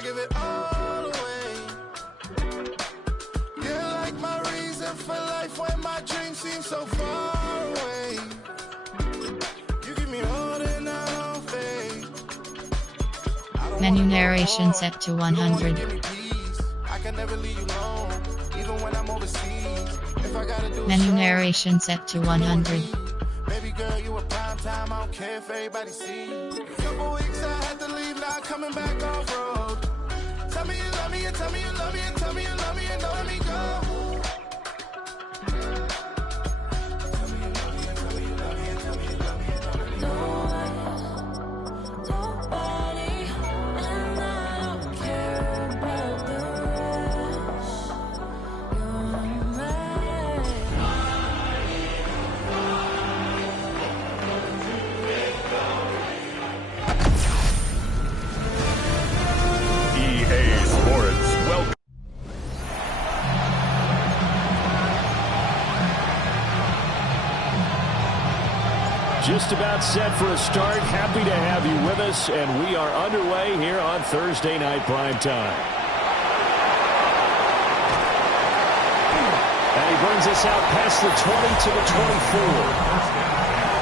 I give it all away. You're like my reason for life when my dreams seem so far away. You give me holding out on faith. Menu narration set to 100. I can never leave you alone, even when I'm overseas. If I gotta do Menu narration set to 100. Baby girl, you a prime time, I don't care if everybody see. Couple weeks I had to leave, now coming back off road. Tell me you love me, and tell me you love me, and tell me you love me, and don't let me go. Just about set for a start. Happy to have you with us, and we are underway here on Thursday Night Primetime. And he brings us out past the 20 to the 24.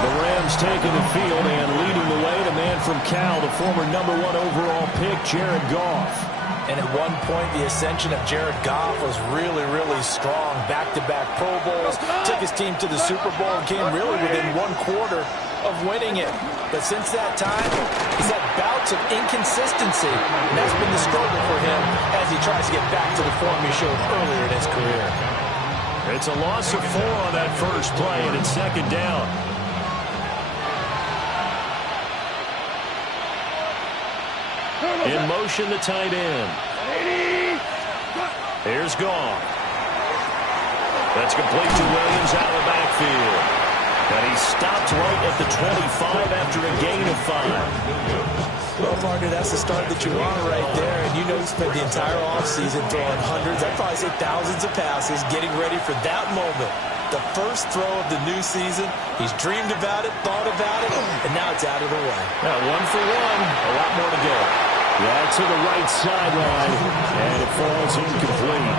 The Rams taking the field and leading the way. The man from Cal, the former #1 overall pick, Jared Goff. And at one point, the ascension of Jared Goff was really, really strong. Back-to-back Pro Bowls, took his team to the Super Bowl, and came really within one quarter of winning it. But since that time, he's had bouts of inconsistency, and that's been the struggle for him as he tries to get back to the form he showed earlier in his career. It's a loss of 4 on that first play, and it's second down. In motion, the tight end. Here's Goff. That's complete to Williams out of the backfield. And he stopped right at the 25 after a gain of 5. Well, partner, that's the start that you want right there. And you know he spent the entire offseason throwing hundreds, I'd probably say thousands of passes, getting ready for that moment. The first throw of the new season. He's dreamed about it, thought about it, and now it's out of the way. Now, 1 for 1, a lot more to go. Yeah, to the right sideline, and it falls incomplete.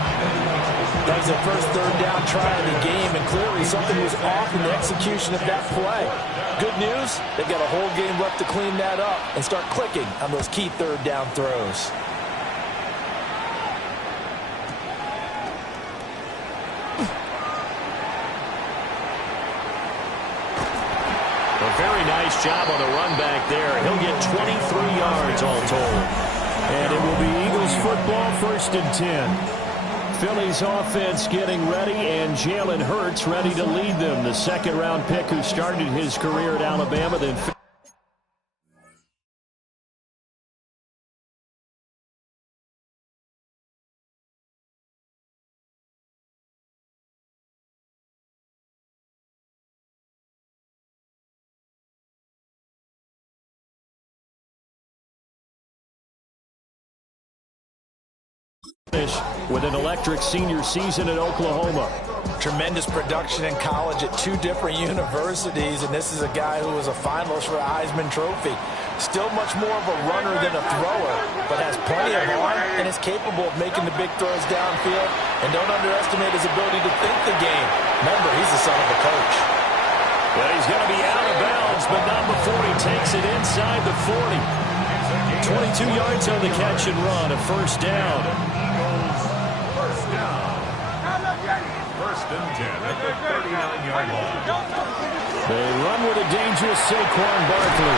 That was their first third down try of the game, and clearly something was off in the execution of that play. Good news, they've got a whole game left to clean that up and start clicking on those key third down throws. A very nice job on the run back there. He'll get 23 yards all told. And it will be Eagles football, 1st and 10. Philly's offense getting ready, and Jalen Hurts ready to lead them. The second-round pick who started his career at Alabama, then with an electric senior season at Oklahoma. Tremendous production in college at 2 different universities, and this is a guy who was a finalist for the Heisman Trophy. Still much more of a runner than a thrower, but has plenty of arm and is capable of making the big throws downfield. And don't underestimate his ability to think the game. Remember, he's the son of a coach. Well, he's going to be out of bounds, but not before he takes it inside the 40. 22 yards on the catch and run, a first down. First and 10 at the 39-yard line. They run with a dangerous Saquon Barkley.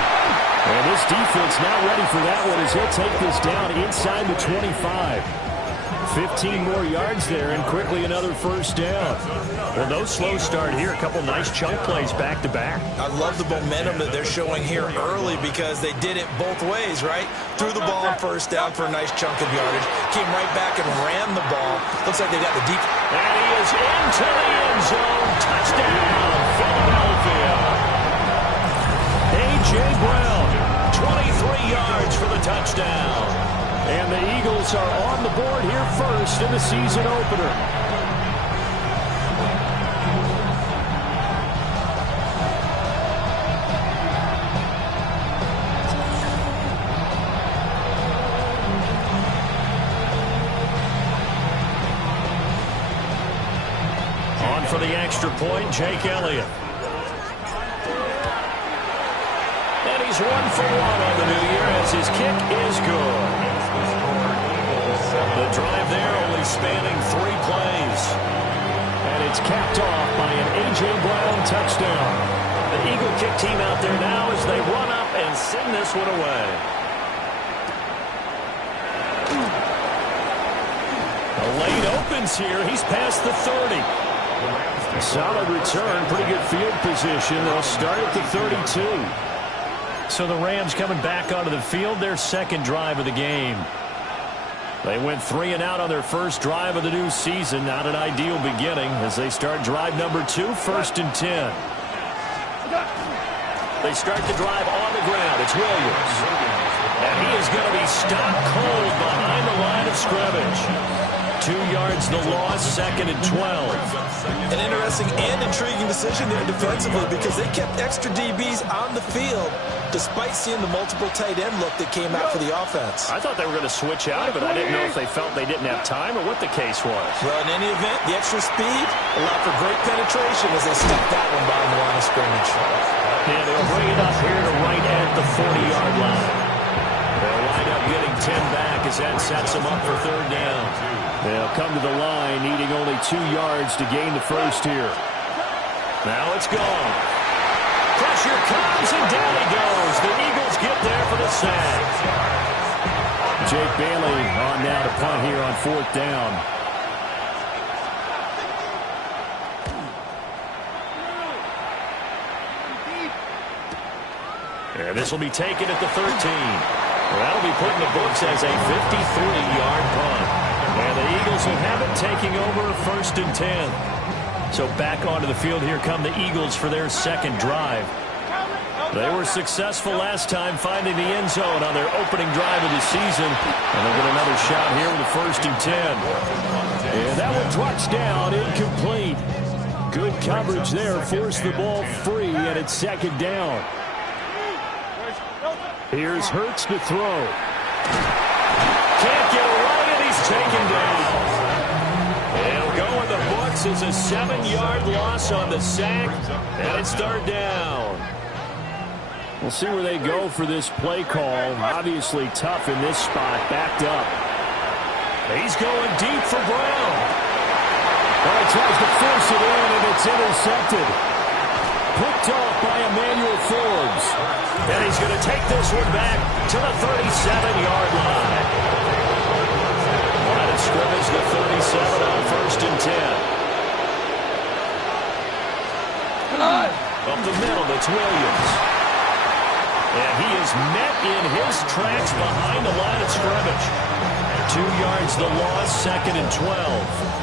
And this defense not ready for that one as he'll take this down inside the 25. 15 more yards there, and quickly another first down. Well, no slow start here. A couple nice chunk plays back-to-back. I love the momentum that they're showing here early because they did it both ways, right? Threw the ball on first down for a nice chunk of yardage. Came right back and ran the ball. Looks like they got the deep. And he is into the end zone. Touchdown, Philadelphia. A.J. Brown, 23 yards for the touchdown. And the Eagles are on the board here first in the season opener. for the extra point, Jake Elliott. And he's 1 for 1 on the new year as his kick is good. The drive there only spanning 3 plays. And it's capped off by an A.J. Brown touchdown. The Eagle kick team out there now as they run up and send this one away. The lane opens here. He's past the 30. Solid return, pretty good field position. They'll start at the 32. So the Rams coming back onto the field, their second drive of the game. They went 3 and out on their first drive of the new season. Not an ideal beginning as they start drive number 2, 1st and 10. They start the drive on the ground. It's Williams. And he is going to be stopped cold behind the line of scrimmage. 2 yards the loss, 2nd and 12. An interesting and intriguing decision there defensively because they kept extra DBs on the field despite seeing the multiple tight end look that came out for the offense. I thought they were going to switch out of it. I didn't know if they felt they didn't have time or what the case was. Well, in any event, the extra speed allowed for great penetration as they stuck that one behind the line of scrimmage. Yeah, they'll bring it up here to right at the 40-yard line. They'll wind up getting 10 back as that sets them up for 3rd down. They'll come to the line needing only 2 yards to gain the first here. Now it's gone. Pressure comes and down he goes. The Eagles get there for the sack. Jake Bailey on now to punt here on 4th down. And this will be taken at the 13. That'll be put in the books as a 53-yard punt. And the Eagles will have it taking over 1st and 10. So back onto the field here come the Eagles for their second drive. They were successful last time finding the end zone on their opening drive of the season. And they'll get another shot here with the 1st and 10. And that one touchdown, incomplete. Good coverage there, forced the ball free, and it's 2nd down. Here's Hurts to throw. Can't get away, and he's taken down. It'll go in the books as a 7-yard loss on the sack, and it's 3rd down. We'll see where they go for this play call. Obviously tough in this spot, backed up. He's going deep for Brown. Well, he tries to force it in, and it's intercepted. Picked off by Emmanuel Forbes. And he's going to take this one back to the 37-yard line. Line of scrimmage, the 37 on 1st and 10. Up the middle, that's Williams. And he is met in his tracks behind the line of scrimmage. 2 yards the loss, 2nd and 12.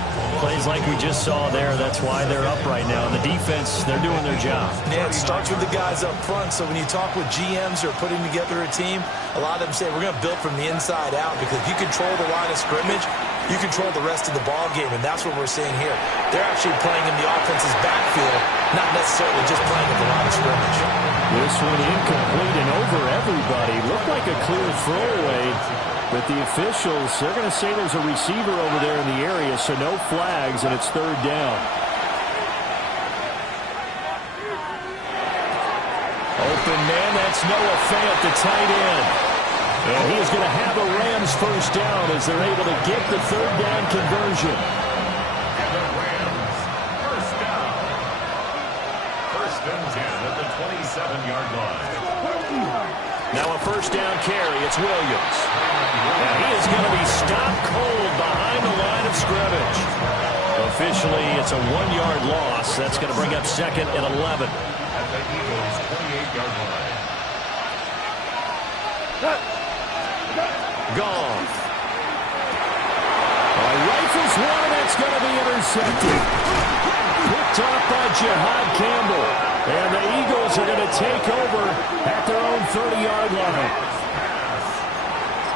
Plays like we just saw there. That's why they're up right now. The defense, they're doing their job. Yeah, it starts with the guys up front. So when you talk with GMs who are putting together a team, a lot of them say we're going to build from the inside out because if you control the line of scrimmage, you control the rest of the ball game, and that's what we're seeing here. They're actually playing in the offense's backfield, not necessarily just playing at the line of scrimmage. This one incomplete and over everybody. Looked like a clear throwaway. But the officials, they're going to say there's a receiver over there in the area, so no flags, and it's 3rd down. Open man, that's Noah Fant, the tight end. And he is going to have a Rams 1st down as they're able to get the 3rd down conversion. And the Rams, 1st down. 1st and 10 at the 27-yard line. Now a 1st down carry, it's Williams. And he is going to be stopped cold behind the line of scrimmage. Officially, it's a 1-yard loss. That's going to bring up 2nd and 11. At the Eagles' 28-yard line. Goff. Rifles one, and that's going to be intercepted. Picked off by Jihad Campbell. And the Eagles are going to take over at their own 30-yard line.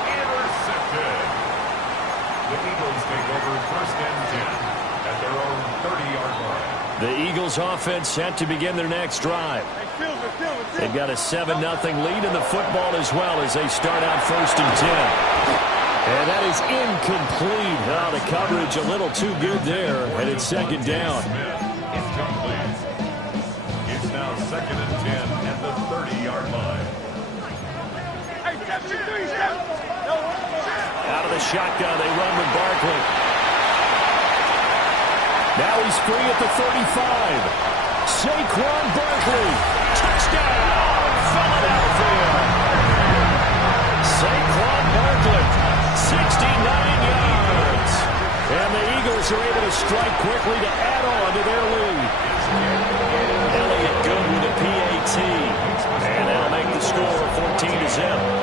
Intercepted. The Eagles take over 1st and 10 at their own 30-yard line. The Eagles offense set to begin their next drive. They've got a 7-0 lead in the football as well as they start out 1st and 10. And that is incomplete. Oh, the coverage a little too good there, and it's 2nd down. Incomplete. It's now 2nd and 10 at the 30-yard line. Out of the shotgun, they run with Barkley. Now he's free at the 35. Saquon Barkley, touchdown, Philadelphia. Saquon Barkley, 69 yards. And the Eagles are able to strike quickly to add on to their lead. Elliott good with a PAT. And that'll make the score 14-0.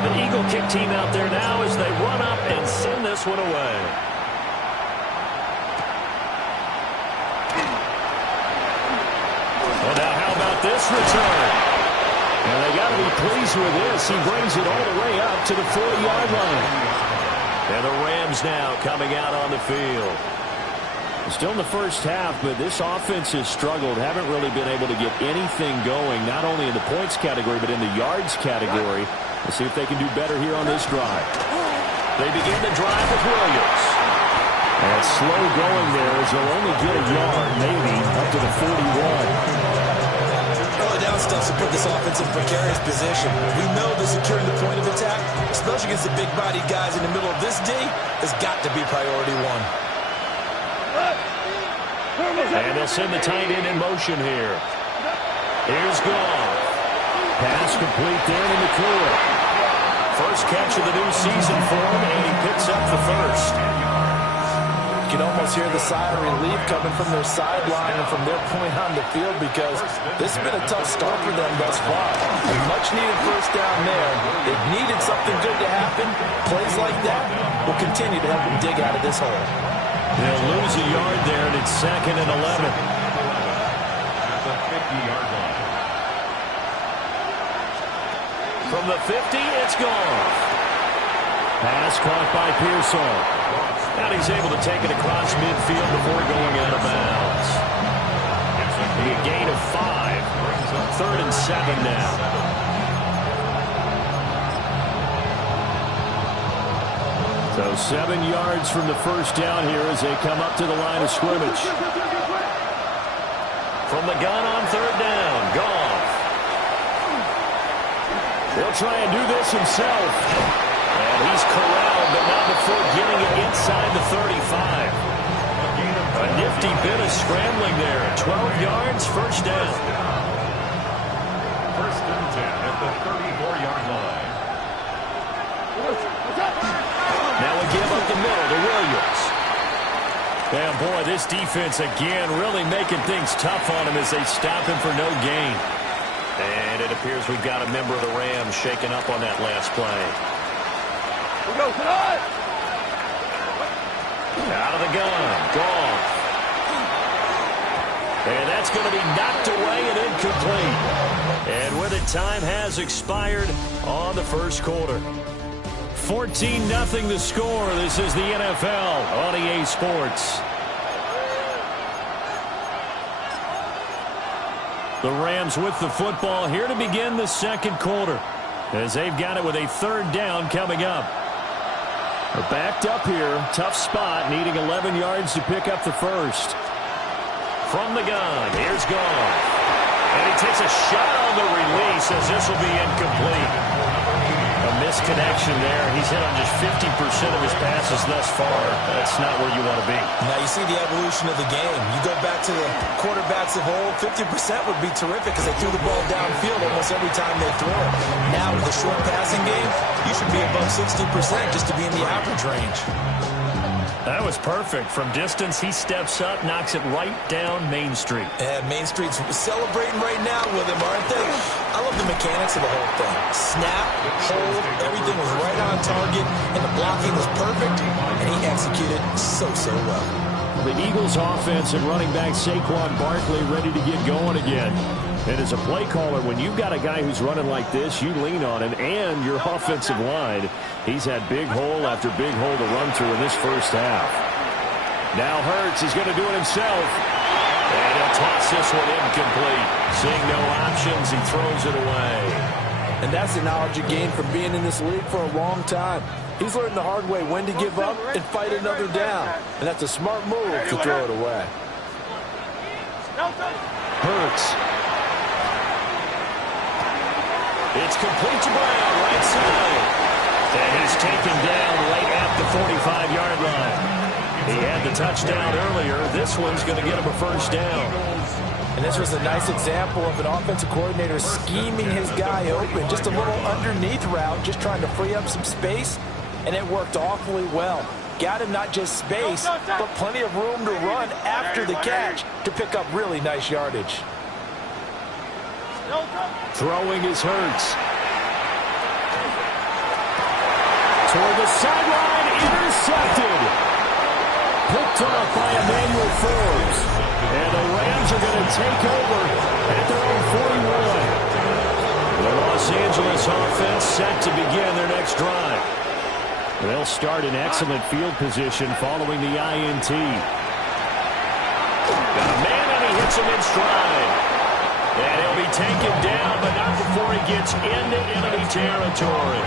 The Eagle kick team out there now as they run up and send this one away. Well, now how about this return? And they got to be pleased with this. He brings it all the way up to the 40-yard line. And the Rams now coming out on the field. Still in the first half, but this offense has struggled. Haven't really been able to get anything going, not only in the points category, but in the yards category. Let's see if they can do better here on this drive. They begin the drive with Williams. And slow going there as they'll only get a yard, maybe, up to the 41. Early down stuff to put this offense in a precarious position. We know that securing the point of attack, especially against the big-bodied guys in the middle of this D, has got to be priority one. And they'll send the tight end in motion here. Here's Goff. Pass complete there to McCoy. First catch of the new season for him, and he picks up the first. You can almost hear the sigh of relief coming from their sideline and from their point on the field because this has been a tough start for them thus far. A much-needed first down there. They've needed something good to happen. Plays like that will continue to help them dig out of this hole. They'll lose a yard there, and it's 2nd and 11. At the 50-yard line. From the 50, it's gone. Pass caught by Pearsall. And he's able to take it across midfield before going out of bounds. A gain of 5. 3rd and 7 now. So 7 yards from the first down here as they come up to the line of scrimmage. From the gun on 3rd down, Goff. He'll try and do this himself. And he's corralled, but not before getting it inside the 35. A nifty bit of scrambling there. 12 yards, first down. 1st and 10 at the 34-yard line. Now a give up the middle to Williams. And boy, this defense again really making things tough on him as they stop him for no gain. And it appears we've got a member of the Rams shaken up on that last play. Out of the gun, Goff. And that's going to be knocked away and incomplete. And with it, time has expired on the first quarter. 14-0 the score. This is the NFL on EA Sports. The Rams with the football here to begin the second quarter as they've got it with a 3rd down coming up. They're backed up here. Tough spot, needing 11 yards to pick up the first. From the gun, here's Goff. And he takes a shot on the release as this will be incomplete. A misconnection there. He's hit on just 50% of his passes thus far. That's not where you want to be. Now you see the evolution of the game. You go back to the quarterbacks of old, 50% would be terrific because they threw the ball downfield almost every time they throw it. Now with the short passing game, you should be above 60% just to be in the average range. That was perfect. From distance, he steps up, knocks it right down Main Street. And Main Street's celebrating right now with him, aren't they? I love the mechanics of the whole thing. Snap, hold, everything was right on target, and the blocking was perfect, and he executed so well. The Eagles offense and running back Saquon Barkley ready to get going again. And as a play caller, when you've got a guy who's running like this, you lean on him and your offensive line. He's had big hole after big hole to run through in this first half. Now Hurts is going to do it himself. And he'll toss this one incomplete. Seeing no options, he throws it away. And that's the knowledge you gain from being in this league for a long time. He's learned the hard way when to give up and fight another down. And that's a smart move to throw it away. Hurts. It's complete to Brown, right side. And he's taken down right at the 45-yard line. He had the touchdown earlier. This one's going to get him a first down. And this was a nice example of an offensive coordinator scheming his guy open. Just a little underneath route, just trying to free up some space, and it worked awfully well. Got him not just space, but plenty of room to run after the catch to pick up really nice yardage. Throwing is Hurts. Toward the sideline, intercepted. Picked off by Emmanuel Forbes. And the Rams are going to take over at their own 41. The Los Angeles offense set to begin their next drive. They'll start in excellent field position following the INT. Got a man and he hits him in stride. And he'll be taken down, but not before he gets into enemy territory.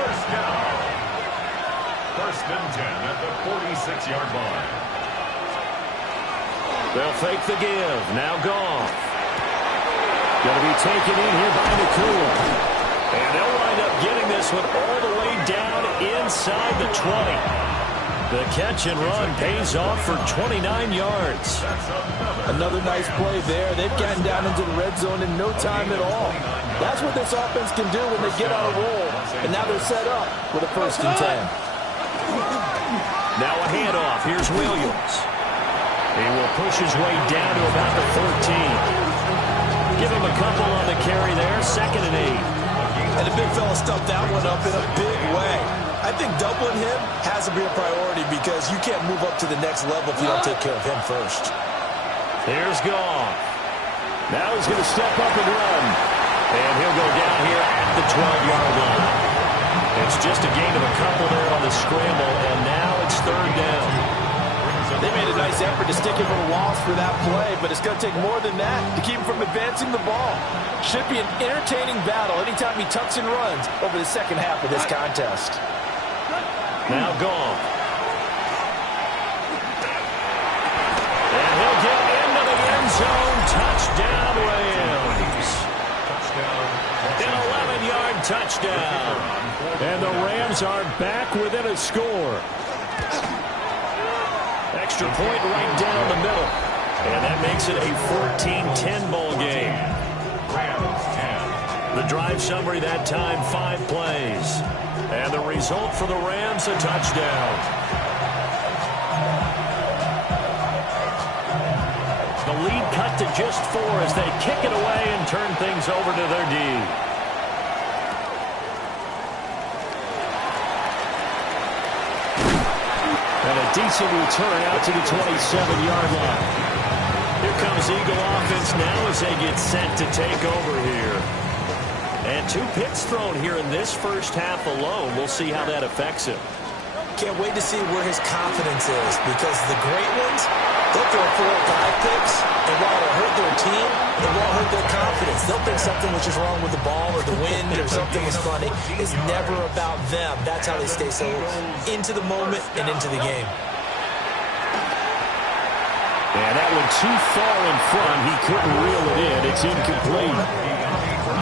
First down. First and 10 at the 46-yard line. They'll fake the give. Now Goff. Going to be taken in here by Nakua. And they'll wind up getting this one all the way down inside the 20. The catch and run pays off for 29 yards. Another nice play there. They've gotten down into the red zone in no time at all. That's what this offense can do when they get on a roll. And now they're set up with a first and 10. Now a handoff. Here's Williams. He will push his way down to about the 13. Give him a couple on the carry there. Second and 8. And the big fella stuffed that one up in a big way. I think doubling him has to be a priority because you can't move up to the next level if you don't take care of him first. Here's Goff. Now he's going to step up and run. And he'll go down here at the 12-yard line. It's just a gain of a couple there on the scramble, and now it's third down. They made a nice effort to stick him with a loss for that play, but it's going to take more than that to keep him from advancing the ball. Should be an entertaining battle anytime he tucks and runs over the second half of this contest. Now Goff. And he'll get into the end zone. Touchdown, Rams. An 11-yard touchdown. And the Rams are back within a score. Extra point right down the middle. And that makes it a 14-10 ball game. The drive summary that time, 5 plays. And the result for the Rams, a touchdown. The lead cut to just 4 as they kick it away and turn things over to their D. And a decent return out to the 27-yard line. Here comes Eagle offense now as they get set to take over here. And 2 picks thrown here in this first half alone. We'll see how that affects him. Can't wait to see where his confidence is because the great ones, they'll throw 4 or 5 picks, and while it'll hurt their team, it won't hurt their confidence. They'll think something was just wrong with the ball or the wind or something was funny. It's never about them. That's how they stay so into the moment and into the game. And that one too far in front. He couldn't reel it in. It's incomplete.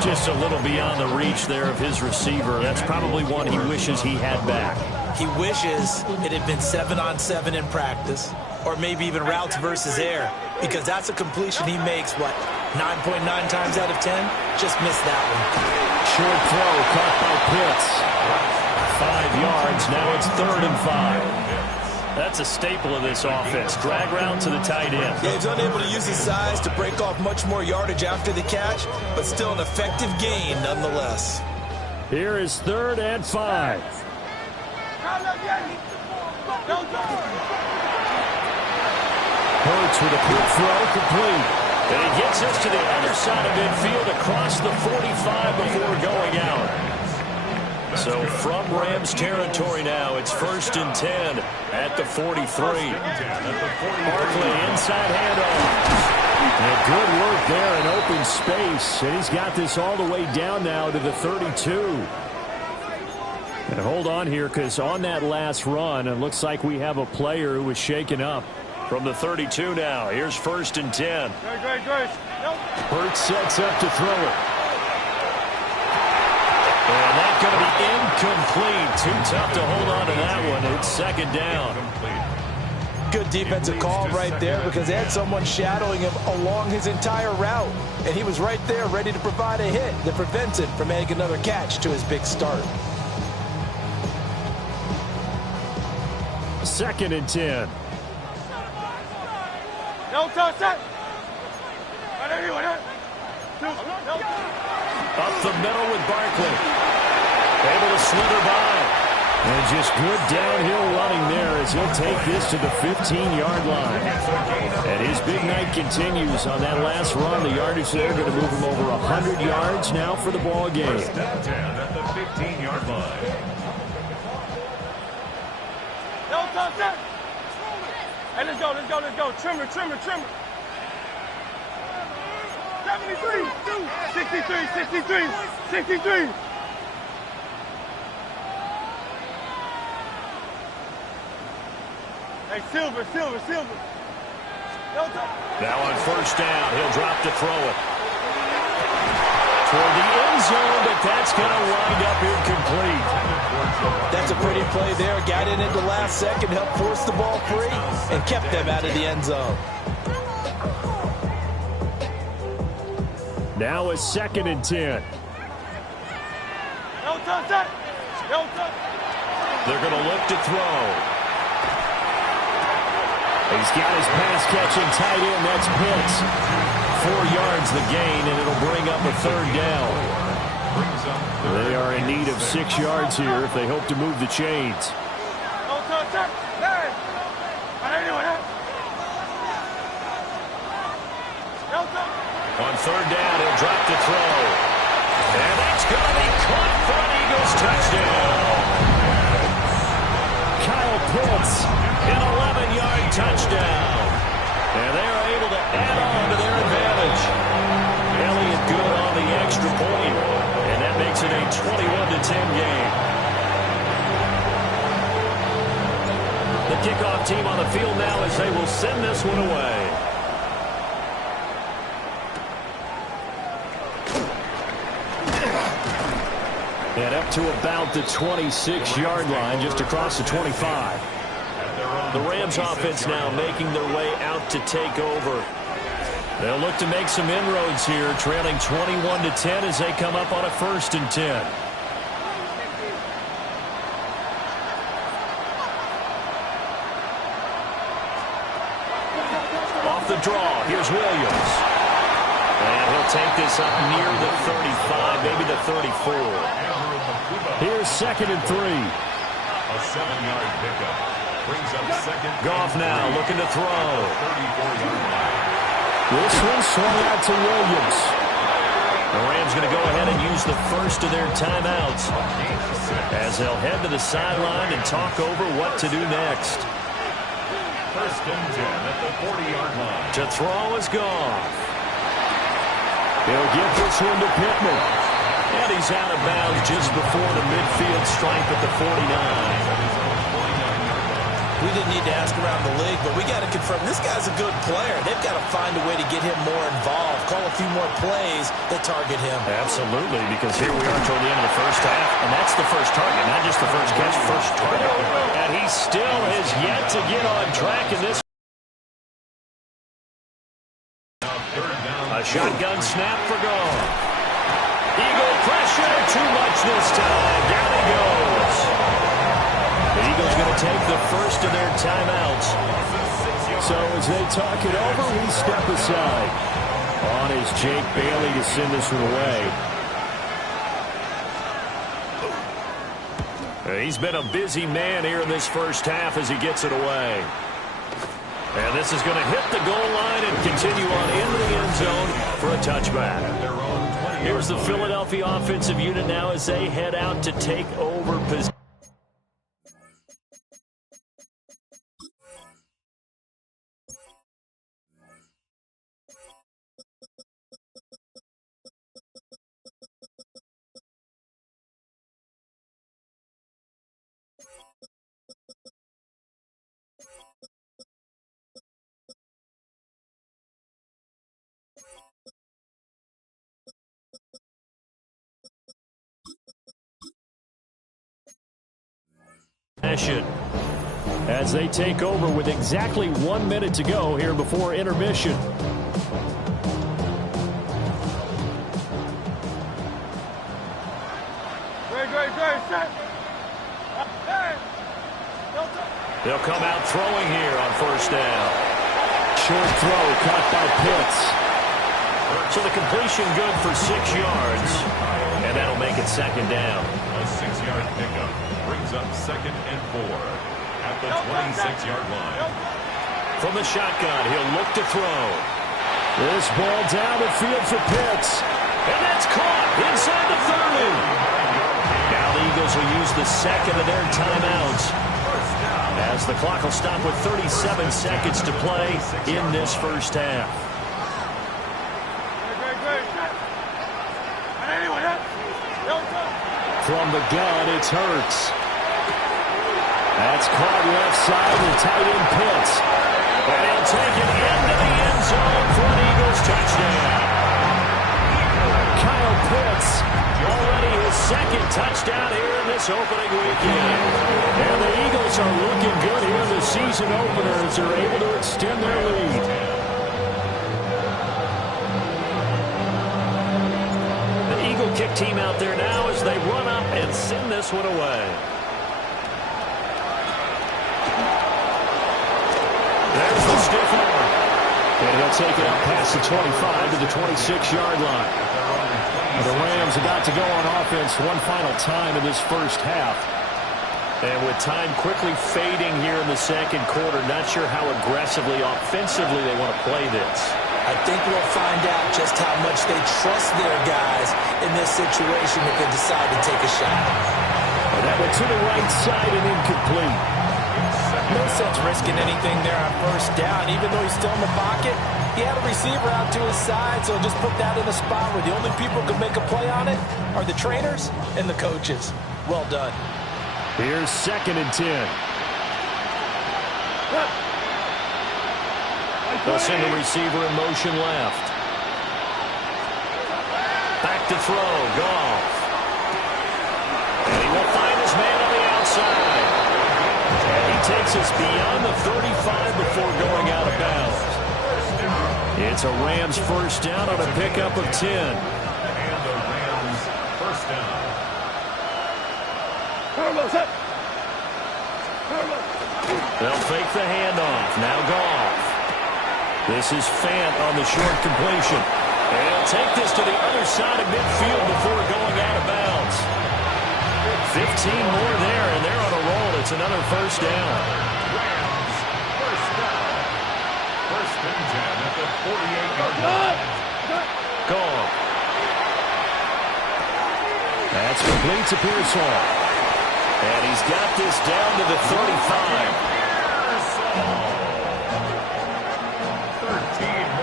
Just a little beyond the reach there of his receiver. That's probably one he wishes he had back. He wishes it had been 7-on-7 in practice, or maybe even routes versus air, because that's a completion he makes, what, 9.9 times out of 10? Just missed that one. Short throw caught by Pitts. 5 yards. Now it's 3rd and 5. That's a staple of this offense. Drag route to the tight end. Yeah, he's unable to use his size to break off much more yardage after the catch, but still an effective gain nonetheless. Here is 3rd and 5. Hurts with a quick throw, complete. And he gets us to the other side of midfield across the 45 before going out. So from Rams territory now, it's 1st and 10 at the 43. Barkley inside handoff. And good work there in open space. And he's got this all the way down now to the 32. And hold on here, because on that last run, it looks like we have a player who was shaken up. From the 32 now, here's 1st and 10. Hurts sets up to throw it. And that's going to be incomplete. Too tough to hold on to that one. It's 2nd down. Good defensive call right there, because they had someone shadowing him along his entire route. And he was right there ready to provide a hit that prevents him from making another catch to his big start. 2nd and 10. Up the middle with Barkley. Able to slither by. And just good downhill running there as he'll take this to the 15-yard line. And his big night continues on that last run. The yardage there going to move him over 100 yards now for the ball game. 1st and 10 at the 15-yard line. Hey, let's go. Trimmer. 73, 63. Hey, Silver. Now on 1st down, he'll drop to throw it. Toward the end zone, but that's going to wind up incomplete. That's a pretty play there. Got in at the last second, helped force the ball free, and kept them out of the end zone. Now a 2nd and 10. They're going to look to throw. He's got his pass-catching tight end. That's Pitts. 4 yards the gain, and it'll bring up a 3rd down. They are in need of 6 yards here if they hope to move the chains. On 3rd down, he'll drop to throw. And that's going to be caught for an Eagles touchdown. Kyle Pitts, an 11-yard touchdown. And they are able to add on to their advantage. Elliott good on the extra point. And that makes it a 21-10 game. The kickoff team on the field now as they will send this one away. And up to about the 26-yard line, just across the 25. The Rams offense now making their way out to take over. They'll look to make some inroads here, trailing 21-10 as they come up on a 1st and 10. Off the draw, here's Williams. And he'll take this up near the 35, maybe the 34. Here's 2nd and 3. A 7-yard pickup. Brings up 2nd. Goff now looking to throw. 34-yard line. This one swung out to Williams. The Rams going to go ahead and use the first of their timeouts as they'll head to the sideline and talk over what to do next. 1st and 10 at the 40-yard line. To throw is Goff. He'll give this one to Pittman. And he's out of bounds just before the midfield stripe at the 49. We didn't need to ask around the league, but we got to confirm this guy's a good player. They've got to find a way to get him more involved, call a few more plays that target him. Absolutely, because here we are toward the end of the first half, and that's the first target, not just the first catch, first target. And he still has yet to get on track in this. A shotgun snap for Goff. Eagle pressure, too much this time. Down he goes. The Eagles going to take the first of their timeouts. So as they talk it over, we step aside. On is Jake Bailey to send this one away. He's been a busy man here in this first half as he gets it away. And this is going to hit the goal line and continue on into the end zone for a touchback. Here's the Philadelphia offensive unit now as they head out to take over position. possession as they take over with exactly 1 minute to go here before intermission. Great, set. They'll come out throwing here on first down. Short throw caught by Pitts. So the completion good for 6 yards. And that'll make it second down. A 6-yard pickup brings up 2nd and 4 at the 26-yard line. From the shotgun, he'll look to throw. This ball down the field for Pitts. And that's caught inside the 30. Now the Eagles will use the second of their timeouts, as the clock will stop with 37 seconds to play in this first half. From the gun, it's Hurts. That's caught left side with tight end Pitts. And he'll take it into the end zone for an Eagles touchdown. Kyle Pitts, already his second touchdown here in this opening weekend. And the Eagles are looking good here in the season opener as they're able to extend their lead. The Eagle kick team out there now as they run up and send this one away. There's the stiff arm. And he'll take it up past the 25 to the 26-yard line. The Rams about to go on offense one final time in this first half. And with time quickly fading here in the second quarter, not sure how aggressively, offensively they want to play this. I think we'll find out just how much they trust their guys in this situation if they decide to take a shot. And that went to the right side and incomplete. No sense risking anything there on first down. Even though he's still in the pocket, he had a receiver out to his side, so just put that in a spot where the only people who can make a play on it are the trainers and the coaches. Well done. Here's 2nd and 10. They'll send the receiver in motion left. Back to throw, Goff. And he will find his man on the outside. And he takes us beyond the 35 before going out of bounds. It's a Rams first down on a pickup of 10. And the Rams first down. They'll fake the handoff. Now Goff. This is Fant on the short completion. And he'll take this to the other side of midfield before going out of bounds. 15 more there, and they're on a roll. It's another first down. Rams first down. 1st and 10 at the 48-yard line. Goff. That's complete to Pearsall. And he's got this down to the 35.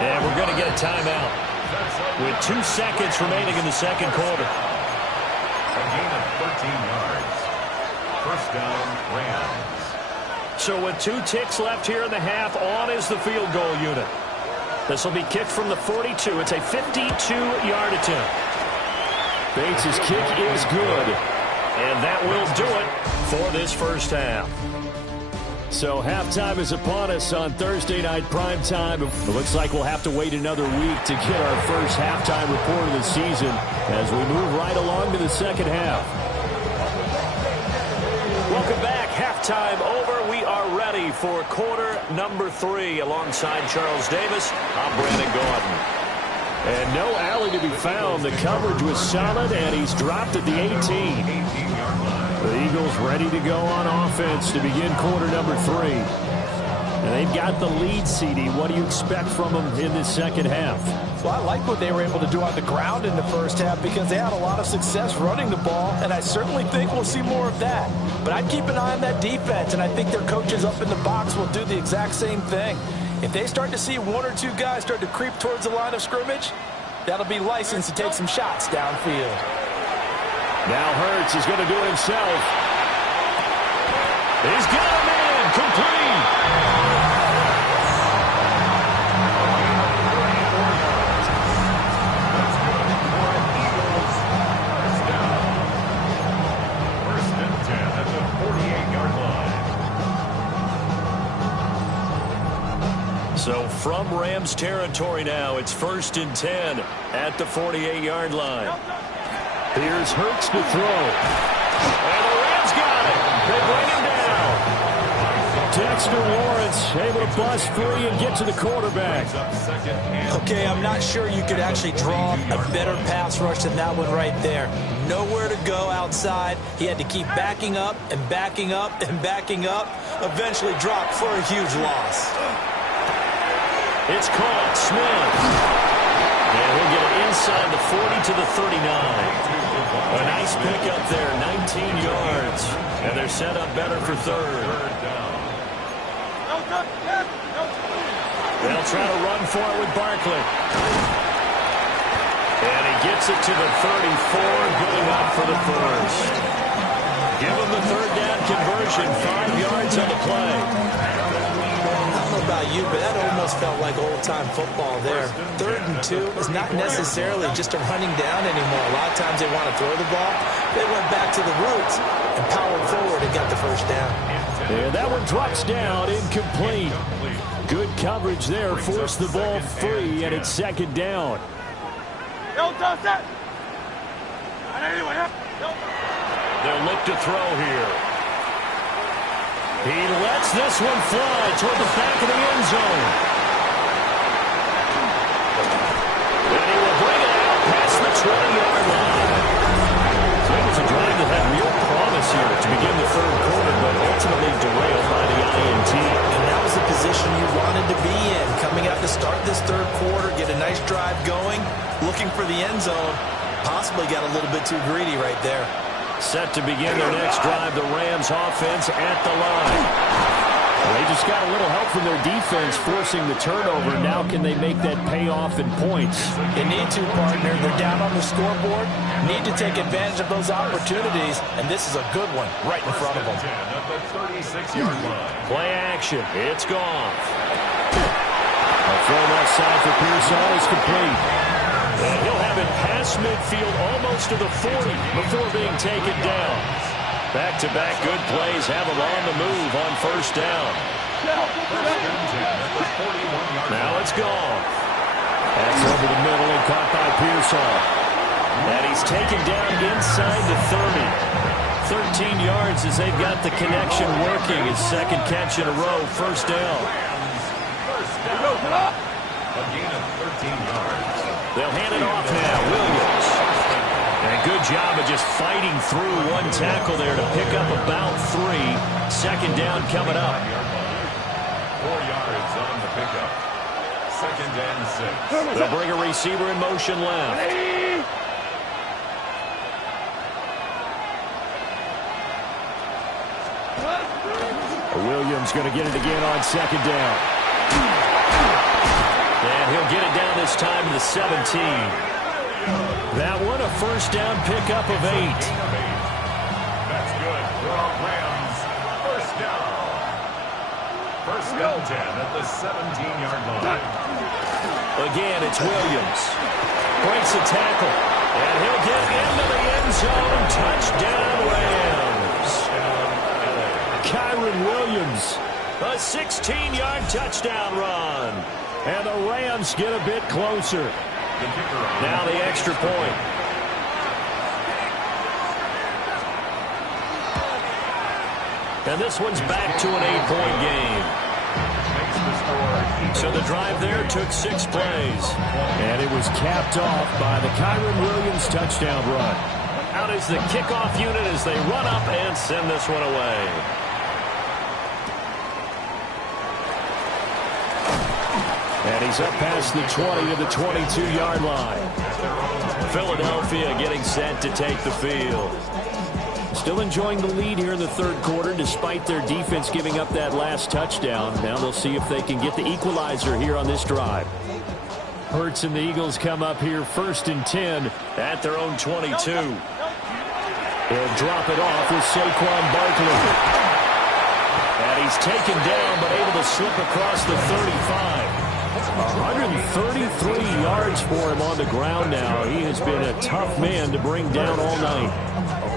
And we're going to get a timeout with 2 seconds remaining in the second quarter. A gain of 13 yards. First down, Rams. So with 2 ticks left here in the half, on is the field goal unit. This will be kicked from the 42. It's a 52-yard attempt. Bates' kick is good. And that will do it for this first half. So halftime is upon us on Thursday night primetime. It looks like we'll have to wait another week to get our first halftime report of the season as we move right along to the second half. Welcome back. Halftime over. We are ready for quarter number 3. Alongside Charles Davis, I'm Brandon Gordon. And no alley to be found. The coverage was solid, and he's dropped at the 18. The Eagles ready to go on offense to begin quarter number 3. And they've got the lead, CD. What do you expect from them in this second half? Well, I like what they were able to do on the ground in the first half because they had a lot of success running the ball, and I certainly think we'll see more of that. But I'd keep an eye on that defense, and I think their coaches up in the box will do the exact same thing. If they start to see 1 or 2 guys start to creep towards the line of scrimmage, that'll be licensed to take some shots downfield. Now Hurts is going to do it himself. He's got a man complete. First and 10 at the 48-yard line. So from Rams territory now, it's 1st and 10 at the 48-yard line. Here's Hurts to throw. And the Rams got it. They bring him down. Dexter Lawrence able to bust free and get to the quarterback. Okay, I'm not sure you could actually draw a better pass rush than that one right there. Nowhere to go outside. He had to keep backing up and backing up and backing up. Eventually dropped for a huge loss. It's caught. Smith. And he'll get it inside the 40 to the 39. A nice pickup there, 19 yards. And they're set up better for third. They'll try to run for it with Barkley. And he gets it to the 34, good enough for the first. Give him the third down conversion, 5 yards on the play. I don't know about you, but that almost felt like old-time football there. 3rd and 2 is not necessarily just a running down anymore. A lot of times they want to throw the ball. They went back to the roots and powered forward and got the first down. And that one drops down, incomplete. Good coverage there, forced the ball free, and it's 2nd down. They'll look to throw here. He lets this one fly toward the back of the end zone. And he will bring it out past the 20-yard line. So it was a drive that had real promise here to begin the third quarter, but ultimately derailed by the INT. And that was the position you wanted to be in. Coming out to start this third quarter, get a nice drive going, looking for the end zone. Possibly got a little bit too greedy right there. Set to begin their next drive, the Rams offense at the line. They just got a little help from their defense forcing the turnover. Now can they make that pay off in points? They need to, partner. They're down on the scoreboard. Need to take advantage of those opportunities, and this is a good one right in front of them. Play action. It's gone. A throw left side for Pearson is complete. And he'll have it past midfield almost to the 40 before being taken down. Back-to-back good plays have him on the move on 1st down. Now it's gone. That's over the middle and caught by Pearson. And he's taken down inside the 30. 13 yards as they've got the connection working. His 2nd catch in a row, 1st down. A gain of 13 yards. They'll hand it off now, Williams. And a good job of just fighting through one tackle there to pick up about 3. 2nd down coming up. 4 yards on the pickup. 2nd and 6. They'll bring a receiver in motion left. Williams going to get it again on 2nd down. And he'll get it down this time to the 17. That one a 1st down pickup of 8. That's good for our Rams. 1st down. 1st and 10 at the 17-yard line. Again, it's Williams. Breaks a tackle. And he'll get into the end zone. Touchdown, Rams. Kyren Williams. A 16-yard touchdown run. And the Rams get a bit closer. Now the extra point. And this one's back to an 8-point game. So the drive there took 6 plays. And it was capped off by the Kyren Williams touchdown run. Out is the kickoff unit as they run up and send this one away. And he's up past the 20 of the 22-yard line. Philadelphia getting set to take the field. Still enjoying the lead here in the third quarter despite their defense giving up that last touchdown. Now they'll see if they can get the equalizer here on this drive. Hurts and the Eagles come up here 1st and 10 at their own 22. They'll drop it off with Saquon Barkley. And he's taken down but able to slip across the 35. 133 yards for him on the ground now. He has been a tough man to bring down all night.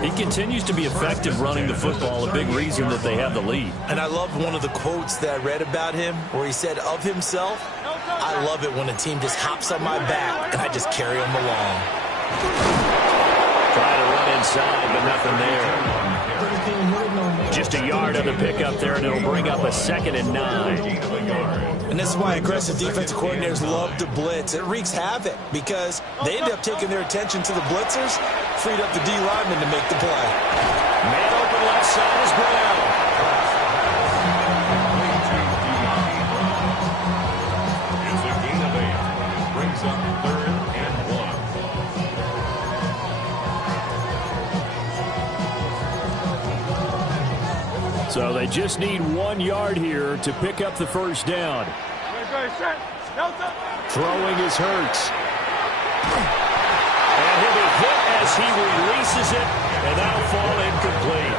He continues to be effective running the football, a big reason that they have the lead. And I love one of the quotes that I read about him where he said of himself, "I love it when a team just hops on my back and I just carry them along." Try to run inside, but nothing there. Just a yard on the pickup there, and it'll bring up a 2nd and 9. And this is why aggressive defensive coordinators love to blitz. It wreaks havoc because they end up taking their attention to the blitzers, freed up the D lineman to make the play. Man open left side is Brown. It's a gain of 8. Brings up 3rd and 1. So they just need 1 yard here to pick up the first down. Throwing is Hurts. And he'll be hit as he releases it, and that'll fall incomplete.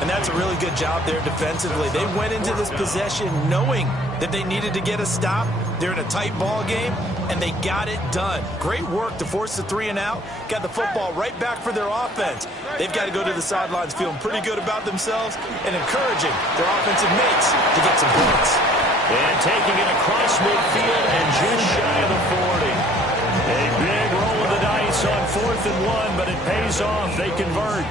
And that's a really good job there defensively. They went into this possession knowing that they needed to get a stop. They're in a tight ball game, and they got it done. Great work to force the 3 and out. Got the football right back for their offense. They've got to go to the sidelines feeling pretty good about themselves and encouraging their offensive mates to get some points. And taking it across midfield and just shy of the 40. A big roll of the dice on 4th and 1, but it pays off. They convert.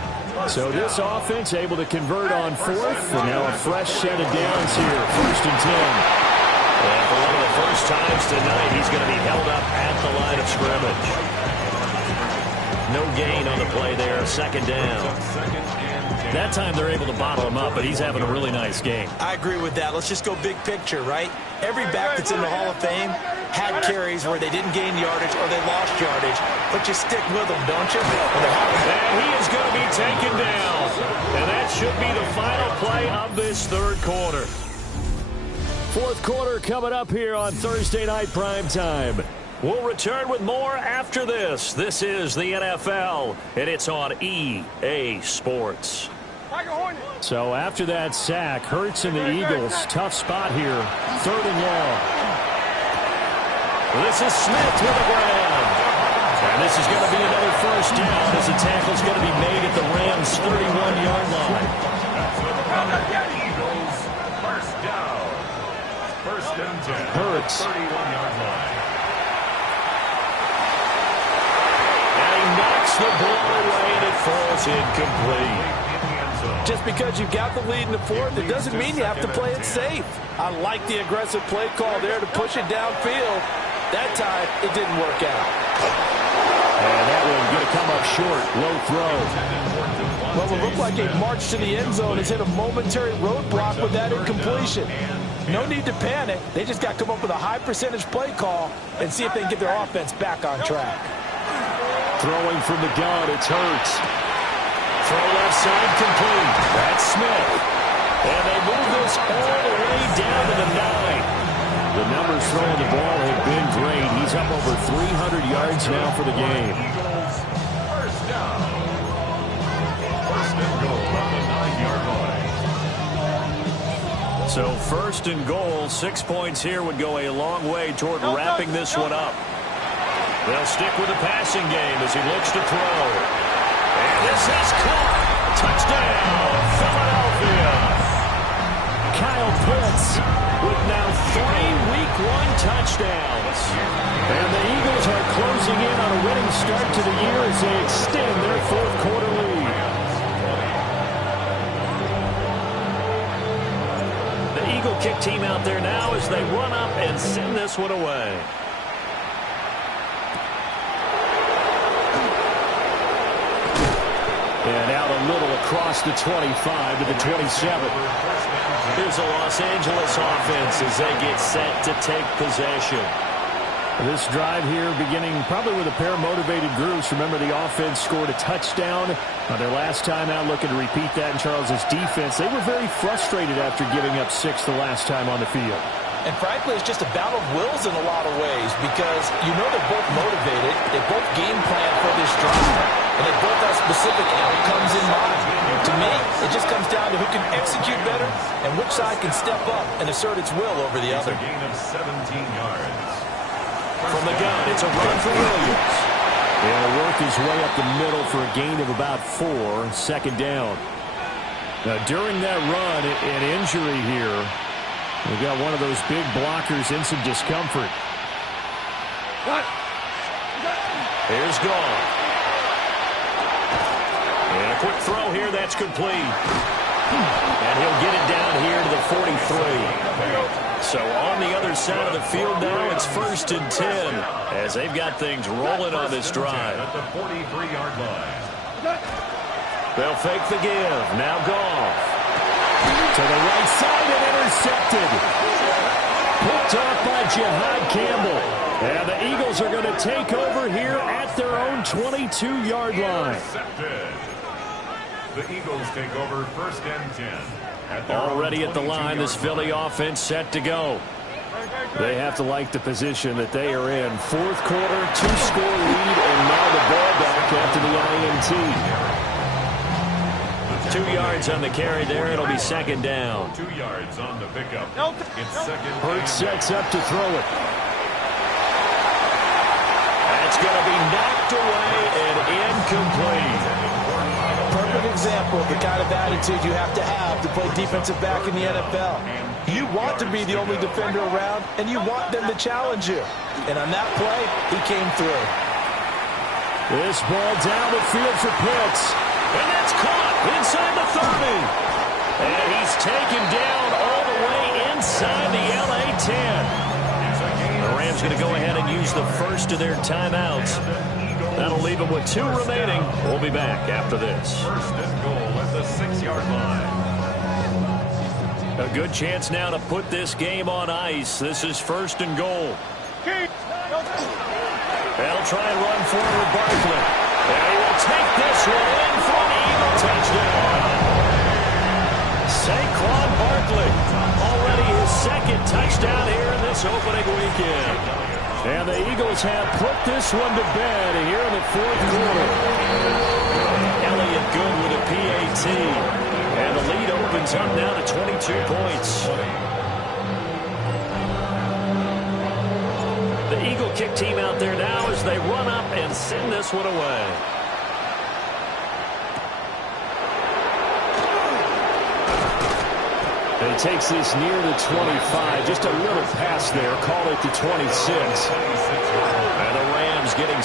So this offense able to convert on 4th, and now a fresh set of downs here. 1st and 10. And for one of the first times tonight, he's going to be held up at the line of scrimmage. No gain on the play there. 2nd down. That time they're able to bottle him up, but he's having a really nice game. I agree with that. Let's just go big picture, right? Every back that's in the Hall of Fame had carries where they didn't gain yardage or they lost yardage, but you stick with them, don't you? And he is going to be taken down. And that should be the final play of this 3rd quarter. 4th quarter coming up here on Thursday Night Prime Time. We'll return with more after this. This is the NFL, and it's on EA Sports. So after that sack, Hurts and the Eagles, tough spot here. 3rd and long. This is Smith with the ground. And this is going to be another first down as the tackle's going to be made at the Rams' 31-yard line. Eagles, first down. 1st and 10. Hurts. 31-yard line. And he knocks the ball away and it falls incomplete. Just because you've got the lead in the 4th, it doesn't mean you have to play it safe. I like the aggressive play call there to push it downfield. That time, it didn't work out. And that one going to come up short. Low throw. Well, it looked like a march to the end zone has hit a momentary roadblock with that incompletion. No need to panic. They just got to come up with a high percentage play call and see if they can get their offense back on track. Throwing from the gun, it's Hurts. Throw left side complete. That's Smith. And they move this all the way down to the 9. The numbers throwing the ball have been great. He's up over 300 yards now for the game. Eagles, first down. 1st and goal on the 9-yard line. So 1st and goal, 6 points here would go a long way toward wrapping this one up. They'll stick with the passing game as he looks to throw. And this is caught. Touchdown, Philadelphia. Kyle Pitts with now 3 Week 1 touchdowns. And the Eagles are closing in on a winning start to the year as they extend their 4th quarter lead. The Eagle kick team out there now as they run up and send this one away. And out a little across the 25 to the 27. Here's the Los Angeles offense as they get set to take possession. This drive here beginning probably with a pair of motivated groups. Remember, the offense scored a touchdown on their last time out, looking to repeat that in Charles's defense. They were very frustrated after giving up 6 the last time on the field. And frankly, it's just a battle of wills in a lot of ways because you know they're both motivated. They both game plan for this drive, and they both have specific outcomes in mind. To me, it just comes down to who can execute better and which side can step up and assert its will over the other. It's a gain of 17 yards. From the gun, it's a run for Williams. He'll work his way up the middle for a gain of about 4, second down. Now, during that run, an injury here. We've got one of those big blockers in some discomfort. Here's Goff. And a quick throw here, that's complete. And he'll get it down here to the 43. So on the other side of the field now, it's 1st and 10 as they've got things rolling on this drive. At the 43-yard line. They'll fake the give. Now Goff. To the right side and intercepted. Picked off by Jihad Campbell. And the Eagles are going to take over here at their own 22-yard line. Intercepted. The Eagles take over 1st and 10. Already at the line, this Philly offense set to go. They have to like the position that they are in. 4th quarter, 2-score lead, and now the ball back after the INT. 2 yards on the carry there. It'll be 2nd down. 2 yards on the pickup. It's 2nd. Hurts sets up to throw it. That's going to be knocked away and incomplete. Perfect example of the kind of attitude you have to play defensive back in the NFL. You want to be the only defender around, and you want them to challenge you. And on that play, he came through. This ball down the field for Pitts. And that's caught inside the 30. And he's taken down all the way inside the LA 10. The Rams going to go ahead and use the first of their timeouts. That'll leave them with 2 remaining. We'll be back after this. 1st and goal at the 6-yard line. A good chance now to put this game on ice. This is 1st and goal. They'll try and run forward Barkley. And he will take this one in for an Eagle touchdown. Saquon Barkley, already his 2nd touchdown here in this opening weekend. And the Eagles have put this one to bed here in the 4th quarter. Elliott good with a PAT. And the lead opens up now to 22 points. The Eagle kick team out there now as they run up and send this one away. He takes this near the 25. Just a little pass there. Call it the 26. And the Rams getting...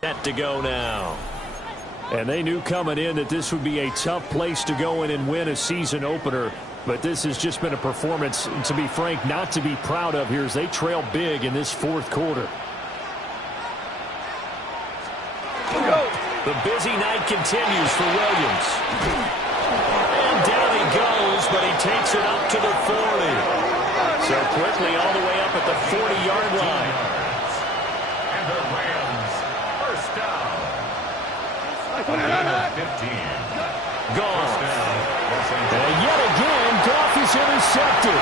Set to go now. And they knew coming in that this would be a tough place to go in and win a season opener. But this has just been a performance, to be frank, not to be proud of here as they trail big in this 4th quarter. The busy night continues for Williams. And down he goes, but he takes it up to the 40. So quickly all the way up at the 40-yard line. And the Rams, first down. 15. Goff. And yet again, Goff is intercepted.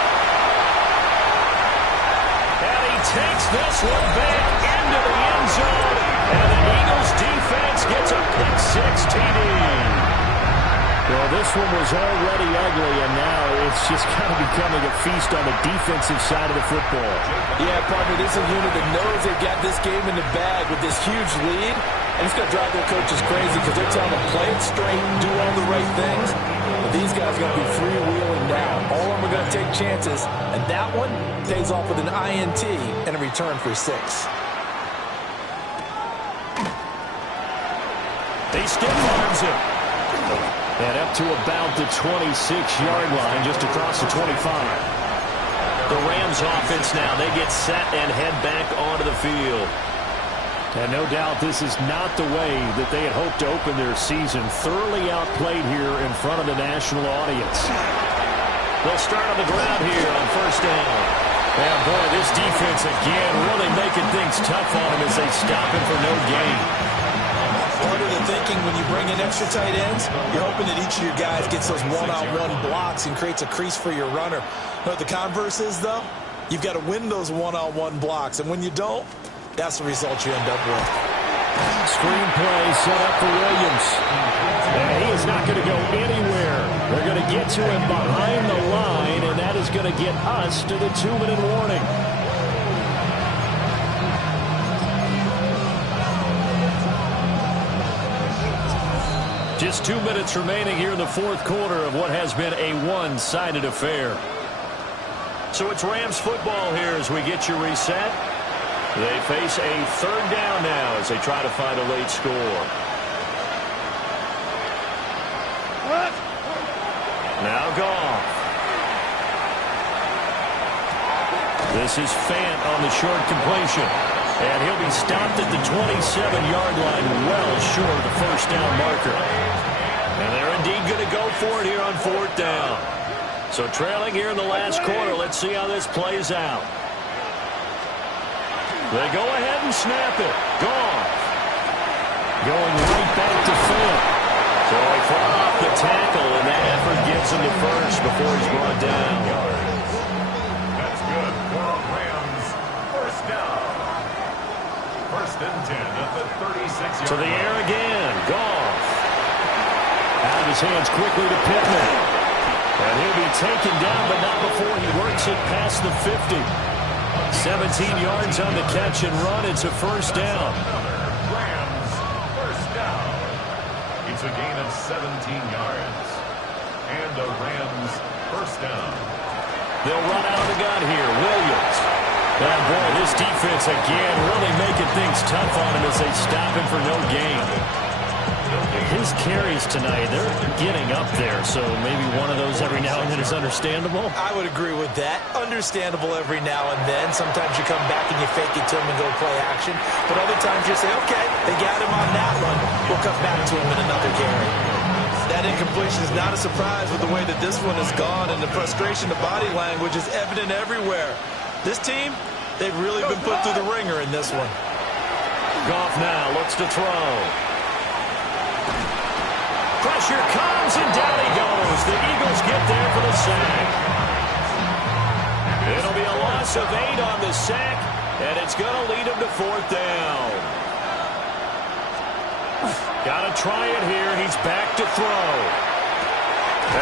And he takes this one back into the end zone. TD. Well, this one was already ugly, and now it's just kind of becoming a feast on the defensive side of the football. Yeah, partner, this is a unit that knows they've got this game in the bag with this huge lead, and it's going to drive their coaches crazy because they're telling them play it straight, do all the right things. But these guys are going to be freewheeling now. All of them are going to take chances, and that one pays off with an INT and a return for 6. They stiff arms it. And up to about the 26-yard line, just across the 25. The Rams offense now, they get set and head back onto the field. And no doubt this is not the way that they had hoped to open their season. Thoroughly outplayed here in front of the national audience. They'll start on the ground here on first down. And boy, this defense again really making things tough on him as they stop him for no gain. Part of the thinking when you bring in extra tight ends, you're hoping that each of your guys gets those one-on-one blocks and creates a crease for your runner. You know what the converse is, though? You've got to win those one-on-one blocks, and when you don't, that's the result you end up with. Screen play set up for Williams. And he is not going to go anywhere. They're going to get to him behind the line, and that is going to get us to the 2-minute warning. Just 2 minutes remaining here in the fourth quarter of what has been a one-sided affair. So it's Rams football here as we get you reset. They face a third down now as they try to find a late score. Now Goff. This is Fant on the short completion. And he'll be stopped at the 27-yard line, well short of the first down marker. And they're indeed going to go for it here on fourth down. So trailing here in the last quarter, let's see how this plays out. They go ahead and snap it. Goff. Going right back to Fant. So he fought off the tackle, and that effort gets him to first before he's brought down. That's good for Rams. First down. First and 10 at the 36-yard To the air again. Goff. Out of his hands quickly to Pittman. And he'll be taken down, but not before he works it past the 50. 17 yards on the catch and run. It's a first down. Rams. First down. It's a gain of 17 yards. And a Rams first down. They'll run out of the gun here. Williams. And boy, this defense again really making things tough on him as they stop him for no gain. His carries tonight, they're getting up there, so maybe one of those every now and then is understandable. I would agree with that. Understandable every now and then. Sometimes you come back and you fake it to him and go play action. But other times you say, okay, they got him on that one. We'll come back to him in another carry. That incompletion is not a surprise with the way that this one has gone, and the frustration, the body language is evident everywhere. This team, they've really been put through the ringer in this one. Goff now looks to throw. Pressure comes, and down he goes. The Eagles get there for the sack. It'll be a loss of 8 on the sack, and it's going to lead him to fourth down. Got to try it here. He's back to throw.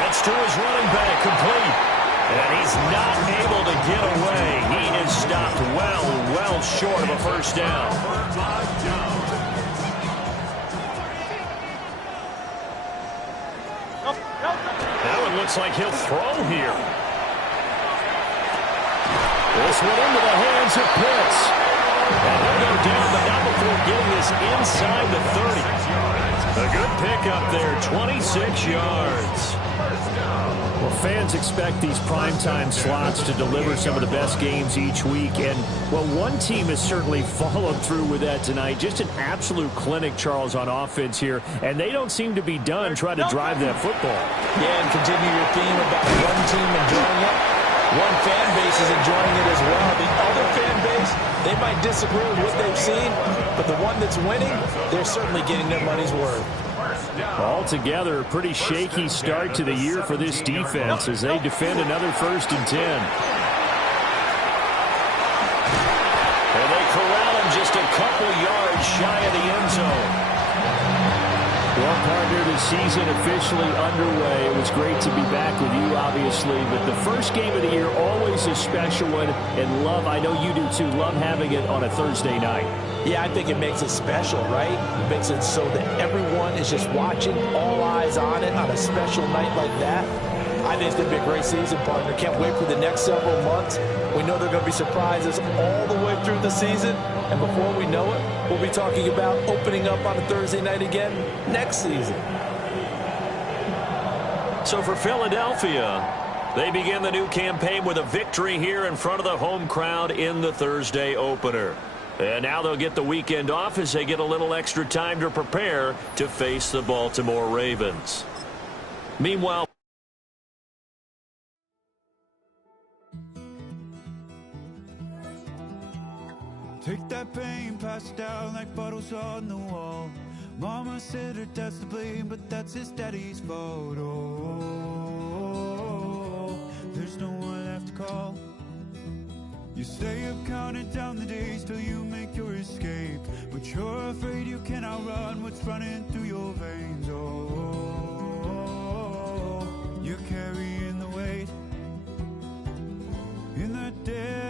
That's to his running back, complete. And he's not able to get away. He is stopped well short of a first down. That one looks like he'll throw here. This one into the hands of Pitts. And he'll go down, but not before getting this inside the 30. A good pickup there, 26 yards. Well, fans expect these primetime slots to deliver some of the best games each week. And, well, one team has certainly followed through with that tonight. Just an absolute clinic, Charles, on offense here. And they don't seem to be done trying to drive that football. Yeah, and continue your theme about one team enjoying it. One fan base is enjoying it as well. The other fan base, they might disagree with what they've seen, but the one that's winning, they're certainly getting their money's worth. Altogether, a pretty shaky start to the year for this defense as they defend another 1st and 10. And they corral him just a couple yards shy of the end zone. Well, partner, the season officially underway. It was great to be back with you, obviously, but the first game of the year, always a special one, and love, I know you do too, love having it on a Thursday night. Yeah, I think it makes it special, right? It makes it so that everyone is just watching, all eyes on it on a special night like that. I think it's going to be a great season, partner. Can't wait for the next several months. We know there are going to be surprises all the way through the season. And before we know it, we'll be talking about opening up on a Thursday night again next season. So for Philadelphia, they begin the new campaign with a victory here in front of the home crowd in the Thursday opener. And now they'll get the weekend off as they get a little extra time to prepare to face the Baltimore Ravens. Meanwhile, take that pain, pass it down like bottles on the wall. Mama said her dad's to blame, but that's his daddy's fault. Oh, there's no one left to call. You stay up counting down the days till you make your escape, but you're afraid you can outrun what's running through your veins. Oh, you're carrying the weight in the dead